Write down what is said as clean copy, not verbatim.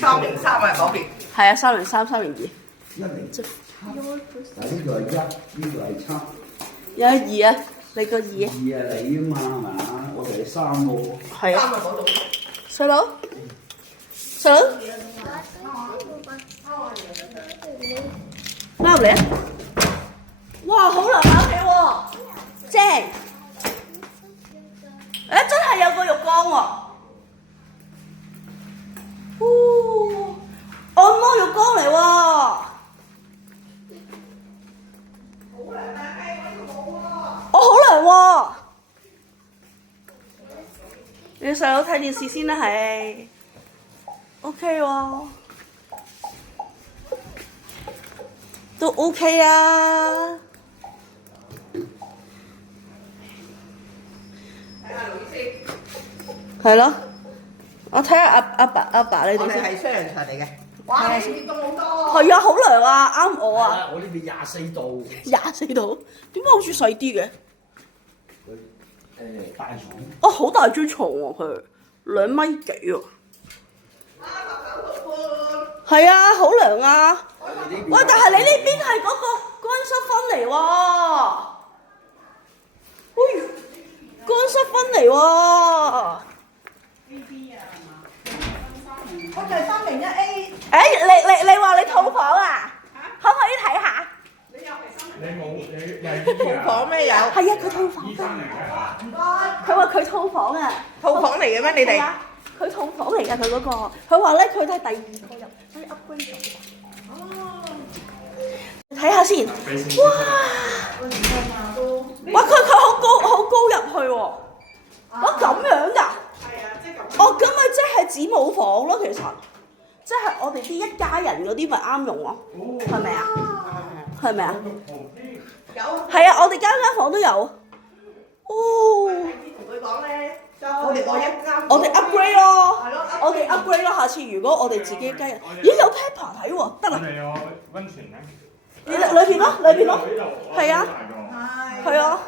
303啊嗰邊。係啊，303、302。107。嗱呢個係1，呢個係7。有2啊，你個2。2啊你啊嘛係嘛？我哋係3喎。係啊。3啊嗰度。細佬，細佬，啱嚟啊！哇，好涼口氣喎，正！真係有個浴缸喎，按摩浴缸嚟喎，我好涼喎。你細佬睇電視先啦，係 OK 喎，都 OK 啊。睇下女先。係咯，我睇下阿爸你哋先。我哋係雙人床嚟嘅。哇！呢邊凍好多。係啊，好涼啊，啱我啊。我呢邊24度。24度，點解好似細啲嘅？大床。哦，好大張床喎，佢2米幾喎。係啊，好涼啊！喂，但係你呢邊係嗰個乾濕分離喎。喂，乾濕分離喎。我就係301A。你話你套房啊？可唔可以睇下？你冇你係套房咩有？係啊，佢套房㗎。唔該。佢話佢套房啊。套房嚟嘅咩？你哋？佢套房嚟㗎，佢嗰個。佢話咧，佢都係第2個入，所以 upgrade 咗。哦。睇下先。哇！哇！佢好高入去喎。咁樣㗎？係啊，即係咁。哦，咁咪即係子母房咯，其實。即係我哋啲一家人嗰啲咪啱用咯，係咪啊？係咪啊？有。係啊，我哋間房都有。哦。同佢講咧，我哋 upgrade 咯。係咯。我哋 upgrade 咯，下次如果我哋自己一家人，咦有 pepper 睇喎，得啦。你有溫泉咩？裏邊咯，係啊，係啊。